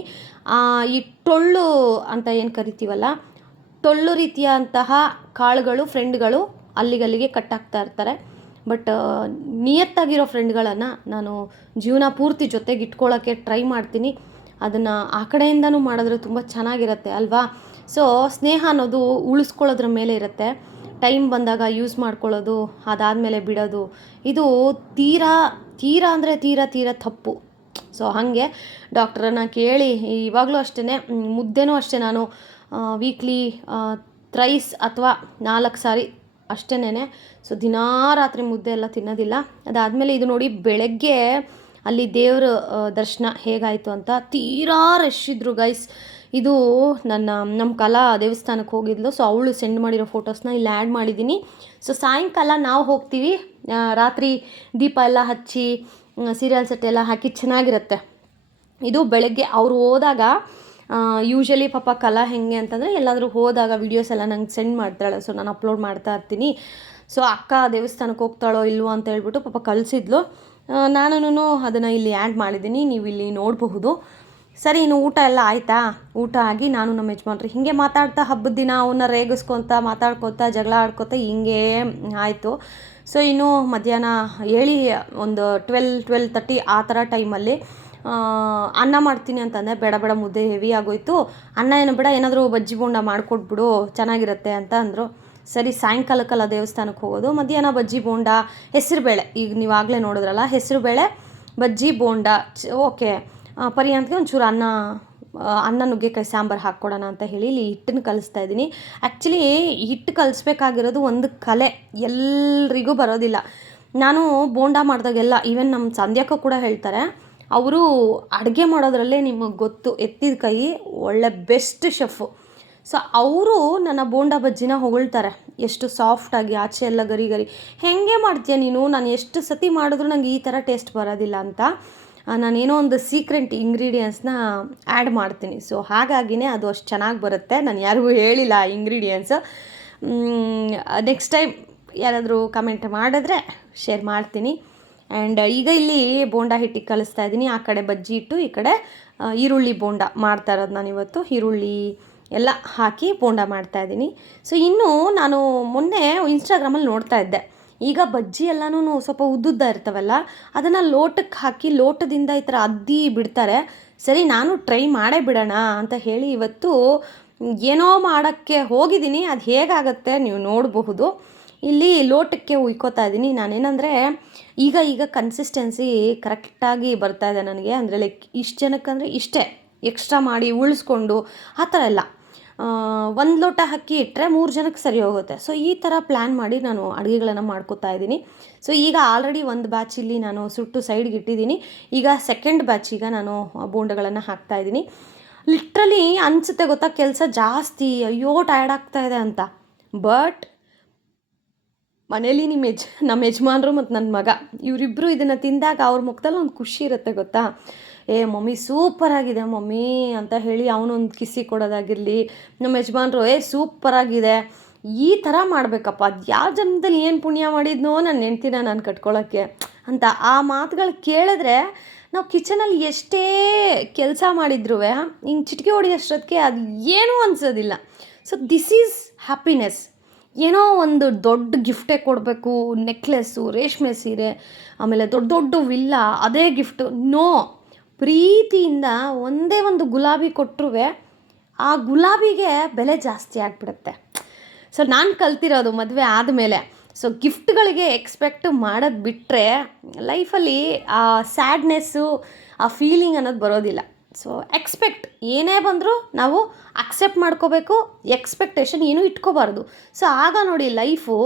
ಈ ಟೊಳ್ಳು ಅಂತ ಏನು ಕರಿತೀವಲ್ಲ, ಟೊಳ್ಳು ರೀತಿಯಂತಹ ಕಾಳುಗಳು ಫ್ರೆಂಡ್ಗಳು ಅಲ್ಲಿಗಲ್ಲಿಗೆ ಕಟ್ಟಾಗ್ತಾ ಇರ್ತಾರೆ. ಬಟ್ ನಿಯತ್ತಾಗಿರೋ ಫ್ರೆಂಡ್ಗಳನ್ನು ನಾನು ಜೀವನ ಪೂರ್ತಿ ಜೊತೆಗೆ ಇಟ್ಕೊಳ್ಳೋಕ್ಕೆ ಟ್ರೈ ಮಾಡ್ತೀನಿ. ಅದನ್ನು ಆ ಕಡೆಯಿಂದನೂ ಮಾಡಿದ್ರೆ ತುಂಬ ಚೆನ್ನಾಗಿರುತ್ತೆ ಅಲ್ವಾ? ಸೊ ಸ್ನೇಹ ಅನ್ನೋದು ಉಳಿಸ್ಕೊಳ್ಳೋದ್ರ ಮೇಲೆ ಇರುತ್ತೆ. ಟೈಮ್ ಬಂದಾಗ ಯೂಸ್ ಮಾಡ್ಕೊಳ್ಳೋದು, ಅದಾದಮೇಲೆ ಬಿಡೋದು, ಇದು ತೀರಾ ಅಂದರೆ ತೀರಾ ತಪ್ಪು. ಸೊ ಹಾಗೆ ಡಾಕ್ಟ್ರನ್ನ ಕೇಳಿ ಇವಾಗಲೂ ಅಷ್ಟೇ, ಮುದ್ದೆನೂ ಅಷ್ಟೇ ನಾನು ವೀಕ್ಲಿ ಥ್ರೈಸ್ ಅಥವಾ 4 ಸಾರಿ ಅಷ್ಟೇನೆ. ಸೊ ದಿನಾ ರಾತ್ರಿ ಮುದ್ದೆ ಎಲ್ಲ ತಿನ್ನೋದಿಲ್ಲ. ಅದಾದಮೇಲೆ ಇದು ನೋಡಿ, ಬೆಳಗ್ಗೆ ಅಲ್ಲಿ ದೇವ್ರ ದರ್ಶನ ಹೇಗಾಯಿತು ಅಂತ. ತೀರಾ ರಶ್ ಇದ್ದರು ಗೈಸ್. ಇದು ನಮ್ಮ ಕಲಾ ದೇವಸ್ಥಾನಕ್ಕೆ ಹೋಗಿದ್ಲು. ಸೊ ಅವಳು ಸೆಂಡ್ ಮಾಡಿರೋ ಫೋಟೋಸ್ನ ಇಲ್ಲಿ ಆ್ಯಡ್ ಮಾಡಿದ್ದೀನಿ. ಸೊ ಸಾಯಂಕಾಲ ನಾವು ಹೋಗ್ತೀವಿ, ರಾತ್ರಿ ದೀಪ ಎಲ್ಲ ಹಚ್ಚಿ ಸೀರಿಯಲ್ ಸೆಟ್ ಎಲ್ಲ ಹಾಕಿ ಚೆನ್ನಾಗಿರುತ್ತೆ. ಇದು ಬೆಳಗ್ಗೆ ಅವರು ಹೋದಾಗ ಯೂಶ್ವಲಿ ಪಾಪ ಕಲಾ ಹೆಂಗೆ ಅಂತಂದರೆ ಎಲ್ಲಾದರೂ ಹೋದಾಗ ವೀಡಿಯೋಸ್ ಎಲ್ಲ ನಂಗೆ ಸೆಂಡ್ ಮಾಡ್ತಾಳೆ. ಸೊ ನಾನು ಅಪ್ಲೋಡ್ ಮಾಡ್ತಾ ಇರ್ತೀನಿ. ಸೊ ಅಕ್ಕ ದೇವಸ್ಥಾನಕ್ಕೆ ಹೋಗ್ತಾಳೋ ಇಲ್ವೋ ಅಂತ ಹೇಳ್ಬಿಟ್ಟು ಪಾಪ ಕಳಿಸಿದ್ಲು. ನಾನು ಅದನ್ನು ಇಲ್ಲಿ ಆ್ಯಡ್ ಮಾಡಿದ್ದೀನಿ, ನೀವು ಇಲ್ಲಿ ನೋಡಬಹುದು. ಸರಿ, ಇನ್ನು ಊಟ ಎಲ್ಲ ಆಯಿತಾ? ಊಟ ಆಗಿ ನಾನು ನಮ್ಮ ಯಜಮಾನ್ರು ಹಿಂಗೆ ಮಾತಾಡ್ತಾ ಹಬ್ಬದ ದಿನ ಅವನ್ನ ರೇಗಿಸ್ಕೊತ ಮಾತಾಡ್ಕೊತ ಜಗಳ ಆಡ್ಕೊತ ಹಿಂಗೆ ಆಯಿತು. ಸೊ ಇನ್ನು ಮಧ್ಯಾಹ್ನ ಹೇಳಿ ಒಂದು 12-12:30 ಆ ಥರ ಟೈಮಲ್ಲಿ ಅನ್ನ ಮಾಡ್ತೀನಿ ಅಂತಂದರೆ ಬೇಡ ಮುದ್ದೆ ಹೆವಿ ಆಗೋಯ್ತು, ಅನ್ನ ಏನು ಬೇಡ, ಏನಾದರೂ ಬಜ್ಜಿ ಬೋಂಡ ಮಾಡಿಕೊಟ್ಬಿಡು ಚೆನ್ನಾಗಿರುತ್ತೆ ಅಂತ ಅಂದರು. ಸರಿ, ಸಾಯಂಕಾಲಕ್ಕೆಲ್ಲ ದೇವಸ್ಥಾನಕ್ಕೆ ಹೋಗೋದು. ಮಧ್ಯಾಹ್ನ ಬಜ್ಜಿ ಬೋಂಡ, ಹೆಸರುಬೇಳೆ, ಈಗ ನೀವಾಗಲೇ ನೋಡಿದ್ರಲ್ಲ ಹೆಸರುಬೇಳೆ ಬಜ್ಜಿ ಬೋಂಡ, ಓಕೆ. ಪರ್ಯಾಂತಕ್ಕೆ ಒಂಚೂರು ಅನ್ನ ನುಗ್ಗೆಕಾಯಿ ಸಾಂಬಾರು ಹಾಕ್ಕೊಡೋಣ ಅಂತ ಹೇಳಿ ಇಲ್ಲಿ ಹಿಟ್ಟನ್ನು ಕಲಿಸ್ತಾ ಇದ್ದೀನಿ. ಆ್ಯಕ್ಚುಲಿ ಹಿಟ್ಟು ಕಲಿಸ್ಬೇಕಾಗಿರೋದು ಒಂದು ಕಲೆ, ಎಲ್ರಿಗೂ ಬರೋದಿಲ್ಲ. ನಾನು ಬೋಂಡ ಮಾಡಿದಾಗೆಲ್ಲ ಈವನ್ ನಮ್ಮ ಸಂಧ್ಯಾಕ್ಕ ಕೂಡ ಹೇಳ್ತಾರೆ, ಅವರು ಅಡುಗೆ ಮಾಡೋದ್ರಲ್ಲೇ ನಿಮಗೆ ಗೊತ್ತು, ಎತ್ತಿದ ಕೈ ಒಳ್ಳೆ ಬೆಸ್ಟ್ ಶೆಫು. ಸೊ ಅವರು ನನ್ನ ಬೋಂಡ ಬಜ್ಜಿನ ಹೊಗಳ್ತಾರೆ, ಎಷ್ಟು ಸಾಫ್ಟಾಗಿ, ಆಚೆ ಎಲ್ಲ ಗರಿ ಹೇಗೆ ಮಾಡ್ತೀಯ ನೀನು, ನಾನು ಎಷ್ಟು ಸತಿ ಮಾಡಿದ್ರು ನನಗೆ ಈ ಥರ ಟೇಸ್ಟ್ ಬರೋದಿಲ್ಲ ಅಂತ. ನಾನೇನೋ ಒಂದು ಸೀಕ್ರೆಟ್ ಇಂಗ್ರೀಡಿಯೆಂಟ್ಸ್ನ ಆ್ಯಡ್ ಮಾಡ್ತೀನಿ. ಸೊ ಹಾಗಾಗಿನೇ ಅದು ಅಷ್ಟು ಚೆನ್ನಾಗಿ ಬರುತ್ತೆ. ನಾನು ಯಾರಿಗೂ ಹೇಳಿಲ್ಲ ಆ ಇಂಗ್ರೀಡಿಯೆಂಟ್ಸು. ನೆಕ್ಸ್ಟ್ ಟೈಮ್ ಯಾರಾದರೂ ಕಮೆಂಟ್ ಮಾಡಿದ್ರೆ ಶೇರ್ ಮಾಡ್ತೀನಿ. ಆ್ಯಂಡ್ ಈಗ ಇಲ್ಲಿ ಬೋಂಡ ಹಿಟ್ಟಿಗೆ ಕಲಿಸ್ತಾ ಇದ್ದೀನಿ. ಆ ಕಡೆ ಬಜ್ಜಿ ಇಟ್ಟು ಈ ಕಡೆ ಈರುಳ್ಳಿ ಬೋಂಡ ಮಾಡ್ತಾ ಇರೋದು ನಾನು ಇವತ್ತು. ಈರುಳ್ಳಿ ಎಲ್ಲ ಹಾಕಿ ಬೋಂಡ ಮಾಡ್ತಾಯಿದ್ದೀನಿ. ಸೊ ಇನ್ನು ನಾನು ಮೊನ್ನೆ ಇನ್ಸ್ಟಾಗ್ರಾಮಲ್ಲಿ ನೋಡ್ತಾ ಇದ್ದೆ, ಈಗ ಬಜ್ಜಿ ಎಲ್ಲನೂ ಸ್ವಲ್ಪ ಉದ್ದುದ್ದ ಇರ್ತವಲ್ಲ, ಅದನ್ನು ಲೋಟಕ್ಕೆ ಹಾಕಿ ಲೋಟದಿಂದ ಈ ಥರ ಅದ್ದಿ ಬಿಡ್ತಾರೆ. ಸರಿ ನಾನು ಟ್ರೈ ಮಾಡೇ ಬಿಡೋಣ ಅಂತ ಹೇಳಿ ಇವತ್ತು ಏನೋ ಮಾಡೋಕ್ಕೆ ಹೋಗಿದ್ದೀನಿ. ಅದು ಹೇಗಾಗುತ್ತೆ ನೀವು ನೋಡಬಹುದು. ಇಲ್ಲಿ ಲೋಟಕ್ಕೆ ಉಯ್ಕೋತಾ ಇದ್ದೀನಿ ನಾನೇನಂದರೆ ಈಗ ಕನ್ಸಿಸ್ಟೆನ್ಸಿ ಕರೆಕ್ಟಾಗಿ ಬರ್ತಾಯಿದೆ ನನಗೆ. ಅಂದರೆ ಲೈಕ್ ಇಷ್ಟು ಜನಕ್ಕಂದರೆ ಇಷ್ಟೇ, ಎಕ್ಸ್ಟ್ರಾ ಮಾಡಿ ಉಳಿಸ್ಕೊಂಡು ಆ ಥರ ಎಲ್ಲ. 1 ಲೋಟ ಅಕ್ಕಿ ಇಟ್ಟರೆ 3 ಜನಕ್ಕೆ ಸರಿ ಹೋಗುತ್ತೆ. ಸೊ ಈ ಥರ ಪ್ಲ್ಯಾನ್ ಮಾಡಿ ನಾನು ಅಡುಗೆಗಳನ್ನು ಮಾಡ್ಕೋತಾ ಇದ್ದೀನಿ. ಸೊ ಈಗ ಆಲ್ರೆಡಿ ಒಂದು ಬ್ಯಾಚ್ ಇಲ್ಲಿ ನಾನು ಸುಟ್ಟು ಸೈಡ್ಗೆ ಇಟ್ಟಿದ್ದೀನಿ. ಈಗ ಸೆಕೆಂಡ್ ಬ್ಯಾಚ್ ಈಗ ನಾನು ಬೋಂಡಗಳನ್ನು ಹಾಕ್ತಾಯಿದ್ದೀನಿ. ಲಿಟ್ರಲಿ ಅನಿಸುತ್ತೆ ಗೊತ್ತಾ, ಕೆಲಸ ಜಾಸ್ತಿ, ಅಯ್ಯೋ ಟಯರ್ಡ್ ಆಗ್ತಾಯಿದೆ ಅಂತ. ಬಟ್ ಮನೇಲಿ ನಮ್ಮ ಯಜಮಾನರು ಮತ್ತು ನನ್ನ ಮಗ ಇವರಿಬ್ಬರು ಇದನ್ನು ತಿಂದಾಗ ಅವ್ರ ಮುಖದಲ್ಲಿ ಒಂದು ಖುಷಿ ಇರುತ್ತೆ ಗೊತ್ತಾ. ಮಮ್ಮಿ ಸೂಪರಾಗಿದೆ ಮಮ್ಮಿ ಅಂತ ಹೇಳಿ ಅವನೊಂದು ಕಿಸಿ ಕೊಡೋದಾಗಿರಲಿ, ನಮ್ಮ ಯಜಮಾನರು ಸೂಪರಾಗಿದೆ, ಈ ಥರ ಮಾಡಬೇಕಪ್ಪ, ಅದು ಯಾವ ಜನ್ಮದಲ್ಲಿ ಏನು ಪುಣ್ಯ ಮಾಡಿದ್ನೋ ನನ್ನ ಹೆಂಡ್ತಿನ ನಾನು ಕಟ್ಕೊಳ್ಳೋಕ್ಕೆ ಅಂತ ಆ ಮಾತುಗಳು ಕೇಳಿದ್ರೆ ನಾವು ಕಿಚನಲ್ಲಿ ಎಷ್ಟೇ ಕೆಲಸ ಮಾಡಿದ್ರೂ ಹಿಂಗೆ ಚಿಟಿಕೆ ಹೊಡೆಯೋಷ್ಟೊತ್ತಿಗೆ ಅದು ಏನೂ ಅನಿಸೋದಿಲ್ಲ. So this is happiness. ಏನೋ ಒಂದು ದೊಡ್ಡ ಗಿಫ್ಟೇ ಕೊಡಬೇಕು, ನೆಕ್ಲೆಸ್ಸು, ರೇಷ್ಮೆ ಸೀರೆ, ಆಮೇಲೆ ದೊಡ್ಡ ದೊಡ್ಡ ವಿಲ್ಲ, ಅದೇ ಗಿಫ್ಟು. ನೋ, ಪ್ರೀತಿಯಿಂದ ಒಂದೇ ಒಂದು ಗುಲಾಬಿ ಕೊಟ್ಟರು ಆ ಗುಲಾಬಿಗೆ ಬೆಲೆ ಜಾಸ್ತಿ ಆಗಿಬಿಡುತ್ತೆ. ಸೊ ನಾನು ಕಲ್ತಿರೋದು ಮದುವೆ ಆದಮೇಲೆ. ಸೊ ಗಿಫ್ಟ್ಗಳಿಗೆ ಎಕ್ಸ್ಪೆಕ್ಟ್ ಮಾಡೋದು ಬಿಟ್ಟರೆ ಲೈಫಲ್ಲಿ ಆ ಸ್ಯಾಡ್ನೆಸ್ಸು, ಆ ಫೀಲಿಂಗ್ ಅನ್ನೋದು ಬರೋದಿಲ್ಲ. ಸೊ ಎಕ್ಸ್ಪೆಕ್ಟ್ ಏನೇ ಬಂದರೂ ನಾವು ಅಕ್ಸೆಪ್ಟ್ ಮಾಡ್ಕೋಬೇಕು, ಎಕ್ಸ್ಪೆಕ್ಟೇಷನ್ ಏನೂ ಇಟ್ಕೋಬಾರ್ದು. ಸೊ ಆಗ ನೋಡಿ ಲೈಫು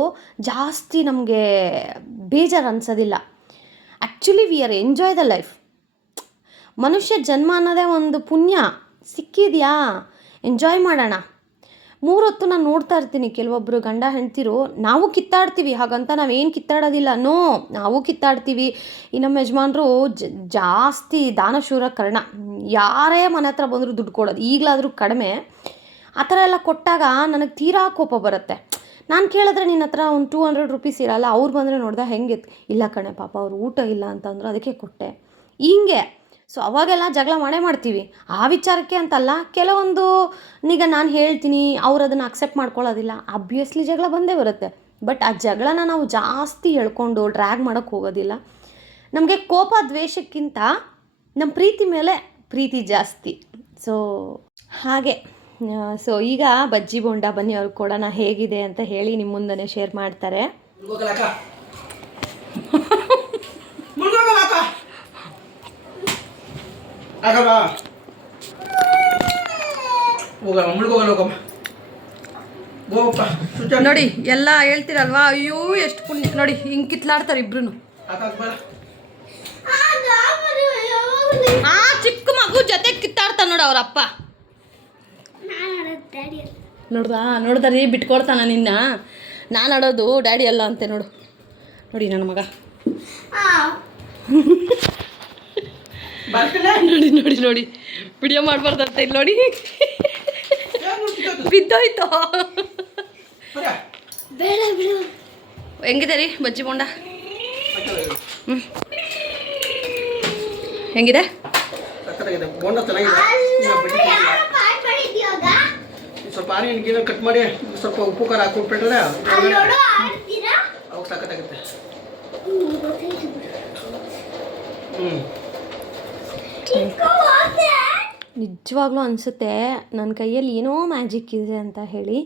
ಜಾಸ್ತಿ ನಮಗೆ ಬೇಜಾರು ಅನಿಸೋದಿಲ್ಲ. Actually we are enjoy the life. ಮನುಷ್ಯ ಜನ್ಮ ಅನ್ನೋದೇ ಒಂದು ಪುಣ್ಯ, ಸಿಕ್ಕಿದೆಯಾ ಎಂಜಾಯ್ ಮಾಡೋಣ. 3 ಹೊತ್ತು ನಾನು ನೋಡ್ತಾ ಇರ್ತೀನಿ ಕೆಲವೊಬ್ಬರು ಗಂಡ ಹೆಂಡ್ತಿರು, ನಾವು ಕಿತ್ತಾಡ್ತೀವಿ, ಹಾಗಂತ ನಾವೇನು ಕಿತ್ತಾಡೋದಿಲ್ಲ, ನೋ, ನಾವು ಕಿತ್ತಾಡ್ತೀವಿ. ಈ ನಮ್ಮ ಯಜಮಾನರು ಜಾಸ್ತಿ ದಾನಶೂರ ಕರ್ಣ, ಯಾರೇ ಮನೆ ಹತ್ರ ಬಂದರೂ ದುಡ್ಡು ಕೊಡೋದು, ಈಗಲಾದರೂ ಕಡಿಮೆ. ಆ ಥರ ಎಲ್ಲ ಕೊಟ್ಟಾಗ ನನಗೆ ತೀರಾ ಕೋಪ ಬರುತ್ತೆ. ನಾನು ಕೇಳಿದ್ರೆ ನಿನ್ನ ಹತ್ರ ಒಂದು 200 ರೂಪೀಸ್ ಇರಲ್ಲ, ಅವ್ರು ಬಂದರೆ ನೋಡ್ದೆ ಹೆಂಗೆ, ಇಲ್ಲ ಕಣೆ ಪಾಪ ಅವ್ರು ಊಟ ಇಲ್ಲ ಅಂತಂದ್ರು ಅದಕ್ಕೆ ಕೊಟ್ಟೆ, ಹಿಂಗೆ. ಸೊ ಅವಾಗೆಲ್ಲ ಜಗಳ ಮಾಡ್ತೀವಿ. ಆ ವಿಚಾರಕ್ಕೆ ಅಂತಲ್ಲ, ಕೆಲವೊಂದು ಈಗ ನಾನು ಹೇಳ್ತೀನಿ, ಅವ್ರು ಅದನ್ನು ಅಕ್ಸೆಪ್ಟ್ ಮಾಡ್ಕೊಳ್ಳೋದಿಲ್ಲ, ಆಬ್ವಿಯಸ್ಲಿ ಜಗಳ ಬಂದೇ ಬರುತ್ತೆ. ಬಟ್ ಆ ಜಗಳನ ನಾವು ಜಾಸ್ತಿ ಎಳ್ಕೊಂಡು ಡ್ರ್ಯಾಗ್ ಮಾಡೋಕ್ಕೆ ಹೋಗೋದಿಲ್ಲ. ನಮಗೆ ಕೋಪ ದ್ವೇಷಕ್ಕಿಂತ ನಮ್ಮ ಪ್ರೀತಿ ಮೇಲೆ ಪ್ರೀತಿ ಜಾಸ್ತಿ. ಸೊ ಹಾಗೆ. ಸೊ ಈಗ ಬಜ್ಜಿ ಬೋಂಡ ಬನ್ನಿ ಅವ್ರಿಗೆ ಕೊಡೋಣ ಹೇಗಿದೆ ಅಂತ ಹೇಳಿ ನಿಮ್ಮ ಮುಂದೆ ಶೇರ್ ಮಾಡ್ತಾರೆ. ನೋಡಿ ಎಲ್ಲ ಹೇಳ್ತೀರಲ್ವಾ, ಅಯ್ಯೋ ಎಷ್ಟು ಪುಣ್ಯ ನೋಡಿ, ಹಿಂಗೆ ಕಿತ್ಲಾಡ್ತಾರೆ ಇಬ್ರು. ಆ ಚಿಕ್ಕ ಮಗು ಜೊತೆ ಕಿತ್ತಾಡ್ತಾನೆ ನೋಡು ಅವರಪ್ಪ. ನೋಡ್ದಾರಿ ಬಿಟ್ಕೊಡ್ತಾನ ನಿನ್ನ. ನಾನು ಆಡೋದು ಡ್ಯಾಡಿ ಅಲ್ಲ ಅಂತೆ ನೋಡು. ನೋಡಿ ನನ್ನ ಮಗ ನೋಡಿ ನೋಡಿ ನೋಡಿ ವಿಡಿಯೋ ಮಾಡಬಾರ್ದಂತ ಇಲ್ಲಿ ನೋಡಿ, ಬಿದ್ದೋಯ್ತು. ಹೆಂಗಿದೆ ರೀ ಬಜ್ಜಿ ಬೋಂಡ? ಹೆಂಗಿದೆ? ಸ್ವಲ್ಪ ಆನಿಯನ್ ಕಟ್ ಮಾಡಿ ಸ್ವಲ್ಪ ಉಪ್ಪು ಖಾರ ಹಾಕ್ಬಿಟ್ಬಿಟ್ರೆ ಅವಾಗ ಸಖತ್ತಾಗುತ್ತೆ. ನಿಜವಾಗ್ಲೂ ಅನಿಸುತ್ತೆ ನನ್ನ ಕೈಯಲ್ಲಿ ಏನೋ ಮ್ಯಾಜಿಕ್ ಇದೆ ಅಂತ ಹೇಳಿ.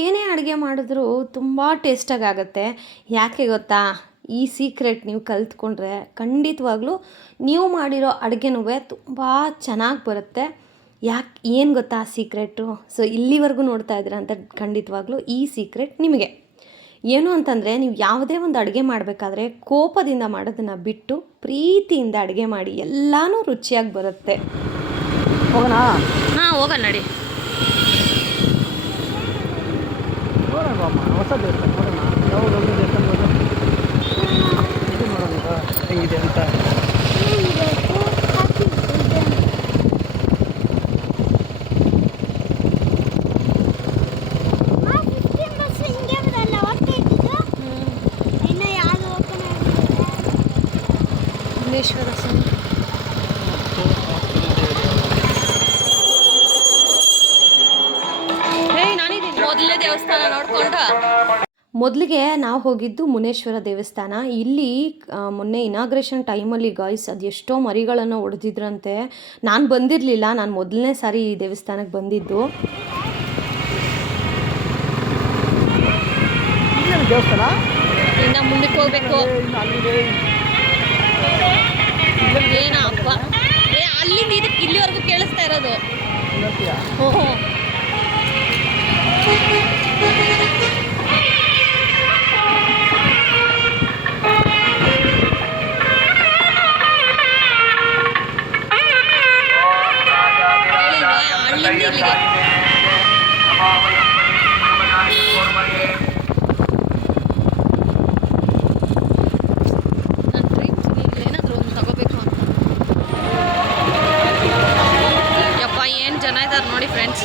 ಏನೇ ಅಡುಗೆ ಮಾಡಿದ್ರೂ ತುಂಬ ಟೇಸ್ಟಾಗಿ ಆಗುತ್ತೆ. ಯಾಕೆ ಗೊತ್ತಾ? ಈ ಸೀಕ್ರೆಟ್ ನೀವು ಕಲ್ತ್ಕೊಂಡ್ರೆ ಖಂಡಿತವಾಗ್ಲೂ ನೀವು ಮಾಡಿರೋ ಅಡುಗೆನೂ ತುಂಬ ಚೆನ್ನಾಗಿ ಬರುತ್ತೆ. ಏನು ಗೊತ್ತಾ ಆ ಸೀಕ್ರೆಟು? ಸೊ ಇಲ್ಲಿವರೆಗೂ ನೋಡ್ತಾ ಇದ್ದೀರಾ ಅಂತ ಖಂಡಿತವಾಗ್ಲೂ ಈ ಸೀಕ್ರೆಟ್ ನಿಮಗೆ ಏನು ಅಂತಂದರೆ, ನೀವು ಯಾವುದೇ ಒಂದು ಅಡುಗೆ ಮಾಡಬೇಕಾದ್ರೆ ಕೋಪದಿಂದ ಮಾಡೋದನ್ನು ಬಿಟ್ಟು ಪ್ರೀತಿಯಿಂದ ಅಡುಗೆ ಮಾಡಿ, ಎಲ್ಲನೂ ರುಚಿಯಾಗಿ ಬರುತ್ತೆ. ಹೋಗೋಣ? ಹಾಂ ಹೋಗೋಣ ನಡಿ. ಹೊಸ ದೇವಸ್ಥಾನ ನೋಡೋಣ, ಯಾವುದು ದೇವಸ್ಥಾನ ನೋಡೋಣ ಹೆಂಗಿದೆ ಅಂತ. ಮುನೇಶ್ವರ ಸ್ವಾಮಿ. ಮೊದಲನೇ ದೇವಸ್ಥಾನ ನೋಡ್ಕೊಂಡ ಮೊದಲಿಗೆ ನಾವು ಹೋಗಿದ್ದು ಮುನೇಶ್ವರ ದೇವಸ್ಥಾನ. ಇಲ್ಲಿ ಮೊನ್ನೆ ಇನಾಗ್ರೇಷನ್ ಟೈಮಲ್ಲಿ ಗಾಯ್ಸ್ ಅದೆಷ್ಟೋ ಮರಿಗಳನ್ನು ಹೊಡೆದಿದ್ರಂತೆ. ನಾನು ಬಂದಿರಲಿಲ್ಲ, ನಾನು ಮೊದಲನೇ ಸಾರಿ ಈ ದೇವಸ್ಥಾನಕ್ಕೆ ಬಂದಿದ್ದು. ದೇವಸ್ಥಾನ ಇನ್ನು ಮುಂದಕ್ಕೆ ಹೋಗ್ಬೇಕು. ಏನಪ್ಪ ಅಲ್ಲಿಂದ ಇದಕ್ಕೆ ಇಲ್ಲಿವರೆಗೂ ಕೇಳಿಸ್ತಾ ಇರೋದು. ಹ್ಞೂ ಏನಾದರೂ ಒಂದು ತಗೋಬೇಕು ಅಂತ. ಯಪ್ಪ ಏನು ಜನ ಇದ್ದಾರೆ ನೋಡಿ ಫ್ರೆಂಡ್ಸ್.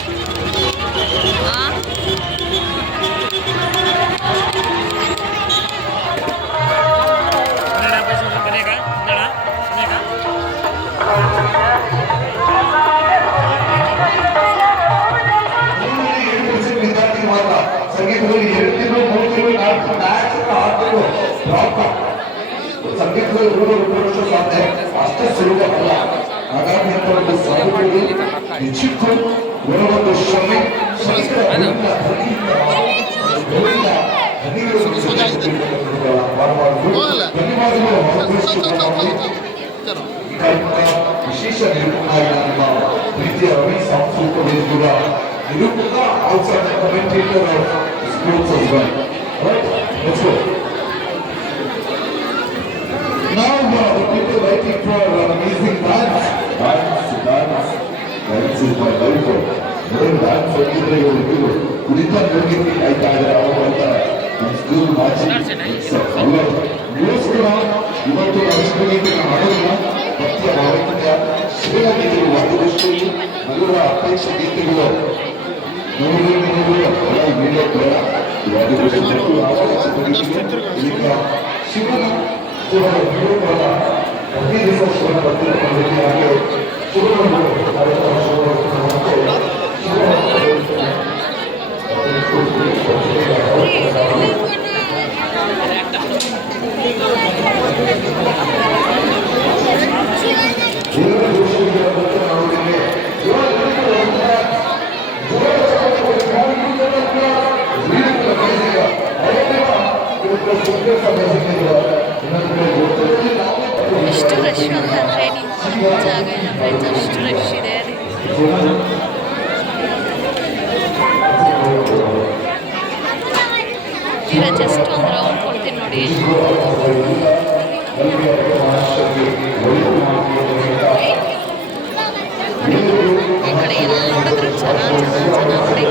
ಸಂಗೀತದಲ್ಲಿ ರೂಢಿಸಲು ಸಾಧ್ಯ, ಅಷ್ಟೇ ಸುಲಭ ಅಲ್ಲ. ಹಾಗಾಗಿ ಒಂದು ಸಾಧುಗಳಿಗೆ ನಿಜಕ್ಕೂ ಒಂದು ಶ್ರಮೆ ವಿಶೇಷ ನಿರೂಪಕ ಪ್ರೀತಿಯ ರವಿ ಸಾಂಸ್ಕೃತಿಕ ವೇದಿಕೆಯ ನಿರೂಪಕ outside the commentator of sports as well. Right? Let's go. Now the people waiting for an amazing dance. Dance is my life. When dance ಹೋಗಿದ್ರೆ ಇವರು ಕುಡಿತಾ ಹೋಗಿದ್ವಿ ಆಯ್ತಾ ಇದ್ದಾರೆ ಅವಾಗ ನಮ್ಮ ಸ್ಕೂಲ್ ಮಾಚಿ ನ್ಯೂಸ್ಗಳ ಇವತ್ತು ರಾಜಕೀಯ ಮಾಡೋದಿಲ್ಲ. ಭಕ್ತಿಯ ಭಾವನೆಯ ಶಿವಗೀತೆಗಳು ವಾದ್ಯಗೋಷ್ಠಿ ನಗರ ಅಪೇಕ್ಷ ಗೀತೆಗಳು ಶಿವನ ಪ್ರತಿ ದಿವಸ ಶಿವನ ಭಕ್ತಿ ಹಾಗೆ ಎಷ್ಟು ರಶ್ ಅಂತಂದರೆ ನಿಂತ್ಕೊಳ್ಳೋ ಜಾಗ ಇಲ್ಲ ಫ್ರೆಂಡ್ಸ್, ಅಷ್ಟು ರಶ್ ಇದೆ. ಈಗ ಜಸ್ಟ್ ಒಂದು ರೌಂಡ್ ಕೊಡ್ತೀನಿ ನೋಡಿ. ಈ ಕಡೆ ಎಲ್ಲ ನೋಡಿದ್ರು ಜನ ನೋಡಿ.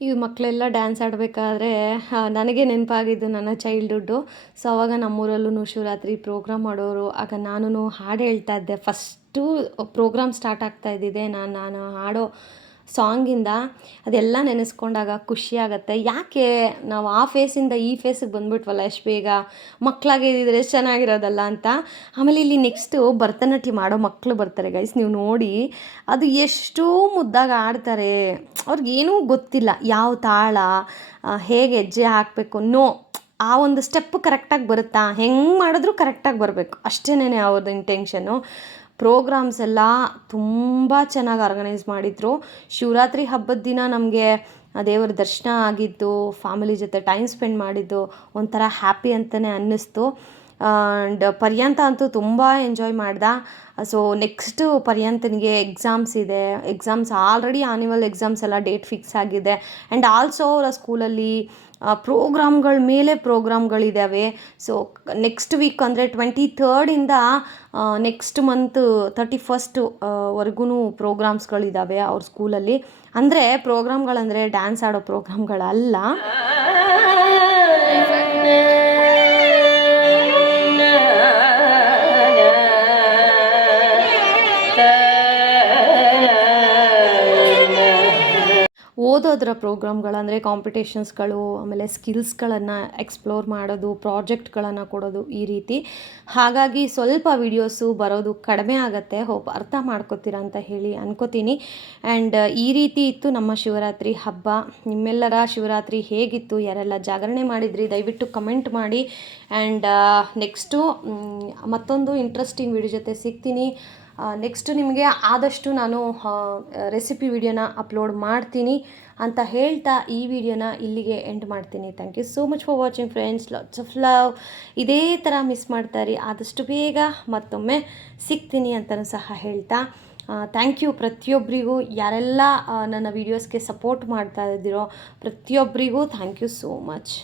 ಈ ಮಕ್ಕಳೆಲ್ಲ ಡ್ಯಾನ್ಸ್ ಆಡಬೇಕಾದ್ರೆ ನನಗೆ ನೆನಪಾಗಿದ್ದು ನನ್ನ ಚೈಲ್ಡ್ಹುಡ್ಡು. ಸೊ ಅವಾಗ ನಮ್ಮೂರಲ್ಲೂ ಶಿವರಾತ್ರಿ ಪ್ರೋಗ್ರಾಮ್ ಮಾಡೋರು. ಆಗ ನಾನು ಹಾಡು ಹೇಳ್ತಾ ಇದ್ದೆ. ಫಸ್ಟು ಪ್ರೋಗ್ರಾಮ್ ಸ್ಟಾರ್ಟ್ ಆಗ್ತಾ ಇದ್ದಿದ್ದೆ ನಾನು ಹಾಡೋ ಸಾಂಗಿಂದ. ಅದೆಲ್ಲ ನೆನೆಸ್ಕೊಂಡಾಗ ಖುಷಿಯಾಗತ್ತೆ. ಯಾಕೆ ನಾವು ಆ ಫೇಸಿಂದ ಈ ಫೇಸಿಗೆ ಬಂದುಬಿಟ್ವಲ್ಲ ಎಷ್ಟು ಬೇಗ, ಮಕ್ಕಳಾಗಿದ್ದರೆ ಎಷ್ಟು ಚೆನ್ನಾಗಿರೋದಲ್ಲ ಅಂತ. ಆಮೇಲೆ ಇಲ್ಲಿ ನೆಕ್ಸ್ಟು ಭರತನಾಟ್ಯ ಮಾಡೋ ಮಕ್ಕಳು ಬರ್ತಾರೆ ಗೈಸ್, ನೀವು ನೋಡಿ ಅದು ಎಷ್ಟು ಮುದ್ದಾಗಿ ಆಡ್ತಾರೆ. ಅವ್ರಿಗೇನೂ ಗೊತ್ತಿಲ್ಲ ಯಾವ ತಾಳ ಹೇಗೆ ಹೆಜ್ಜೆ ಹಾಕಬೇಕು ಆ ಒಂದು ಸ್ಟೆಪ್ಪು ಕರೆಕ್ಟಾಗಿ ಬರುತ್ತಾ, ಹೆಂಗೆ ಮಾಡಿದ್ರೂ ಕರೆಕ್ಟಾಗಿ ಬರಬೇಕು, ಅಷ್ಟೇನೇ ಅವ್ರದ್ದು ಇಂಟೆನ್ಷನ್ನು. ಪ್ರೋಗ್ರಾಮ್ಸ್ ಎಲ್ಲ ತುಂಬ ಚೆನ್ನಾಗಿ ಆರ್ಗನೈಸ್ ಮಾಡಿದರು. ಶಿವರಾತ್ರಿ ಹಬ್ಬದ ದಿನ ನಮಗೆ ದೇವರ ದರ್ಶನ ಆಗಿದ್ದು, ಫ್ಯಾಮಿಲಿ ಜೊತೆ ಟೈಮ್ ಸ್ಪೆಂಡ್ ಮಾಡಿದ್ದು ಒಂಥರ ಹ್ಯಾಪಿ ಅಂತಲೇ ಅನ್ನಿಸ್ತು. ಆ್ಯಂಡ್ ಪರ್ಯಂತ ಅಂತೂ ತುಂಬ ಎಂಜಾಯ್ ಮಾಡ್ದೆ. ಸೊ ನೆಕ್ಸ್ಟು ಪರ್ಯಂತನಿಗೆ ಎಕ್ಸಾಮ್ಸ್ ಇದೆ. ಎಕ್ಸಾಮ್ಸ್ ಆಲ್ರೆಡಿ ಆ್ಯನ್ಯುವಲ್ ಎಕ್ಸಾಮ್ಸ್ ಎಲ್ಲ ಡೇಟ್ ಫಿಕ್ಸ್ ಆಗಿದೆ. ಆ್ಯಂಡ್ ಆಲ್ಸೋ ಅವರ ಸ್ಕೂಲಲ್ಲಿ ಪ್ರೋಗ್ರಾಮ್ಗಳ ಮೇಲೆ ಪ್ರೋಗ್ರಾಮ್ಗಳಿದ್ದಾವೆ. ಸೊ ನೆಕ್ಸ್ಟ್ ವೀಕ್ ಅಂದರೆ 23rd ನೆಕ್ಸ್ಟ್ ಮಂತ್ 31st ವರೆಗೂ ಪ್ರೋಗ್ರಾಮ್ಸ್ಗಳಿದ್ದಾವೆ ಅವ್ರ ಸ್ಕೂಲಲ್ಲಿ. ಅಂದರೆ ಪ್ರೋಗ್ರಾಮ್ಗಳಂದರೆ ಡ್ಯಾನ್ಸ್ ಆಡೋ ಪ್ರೋಗ್ರಾಮ್ಗಳಲ್ಲ. ಓದೋದ್ರ ಪ್ರೋಗ್ರಾಮ್ಗಳಂದರೆ ಕಾಂಪಿಟೇಷನ್ಸ್ಗಳು, ಆಮೇಲೆ ಸ್ಕಿಲ್ಸ್ಗಳನ್ನು ಎಕ್ಸ್ಪ್ಲೋರ್ ಮಾಡೋದು, ಪ್ರಾಜೆಕ್ಟ್ಗಳನ್ನು ಕೊಡೋದು ಈ ರೀತಿ. ಹಾಗಾಗಿ ಸ್ವಲ್ಪ ವೀಡಿಯೋಸು ಬರೋದು ಕಡಿಮೆ ಆಗುತ್ತೆ. ಹೋಪ್ ಅರ್ಥ ಮಾಡ್ಕೋತೀರ ಅಂತ ಹೇಳಿ ಅನ್ಕೋತೀನಿ. ಆ್ಯಂಡ್ ಈ ರೀತಿ ಇತ್ತು ನಮ್ಮ ಶಿವರಾತ್ರಿ ಹಬ್ಬ. ನಿಮ್ಮೆಲ್ಲರ ಶಿವರಾತ್ರಿ ಹೇಗಿತ್ತು, ಯಾರೆಲ್ಲ ಜಾಗರಣೆ ಮಾಡಿದ್ರಿ ದಯವಿಟ್ಟು ಕಮೆಂಟ್ ಮಾಡಿ. ಆ್ಯಂಡ್ ನೆಕ್ಸ್ಟು ಮತ್ತೊಂದು ಇಂಟ್ರೆಸ್ಟಿಂಗ್ ವಿಡಿಯೋ ಜೊತೆ ಸಿಗ್ತೀನಿ. ನೆಕ್ಸ್ಟು ನಿಮಗೆ ಆದಷ್ಟು ನಾನು ರೆಸಿಪಿ ವಿಡಿಯೋನ ಅಪ್ಲೋಡ್ ಮಾಡ್ತೀನಿ ಅಂತ ಹೇಳ್ತಾ ಈ ವಿಡಿಯೋನ ಇಲ್ಲಿಗೆ ಎಂಡ್ ಮಾಡ್ತೀನಿ. Thank you so much for watching friends. Lots of love. ಇದೇ ಥರ ಮಿಸ್ ಮಾಡ್ತಾರೆ, ಆದಷ್ಟು ಬೇಗ ಮತ್ತೊಮ್ಮೆ ಸಿಗ್ತೀನಿ ಅಂತಲೂ ಸಹ ಹೇಳ್ತಾ ಥ್ಯಾಂಕ್ ಯು ಪ್ರತಿಯೊಬ್ಬರಿಗೂ. ಯಾರೆಲ್ಲ ನನ್ನ ವೀಡಿಯೋಸ್ಗೆ ಸಪೋರ್ಟ್ ಮಾಡ್ತಾ ಇದ್ದೀರೋ ಪ್ರತಿಯೊಬ್ಬರಿಗೂ ಥ್ಯಾಂಕ್ ಯು ಸೋ ಮಚ್.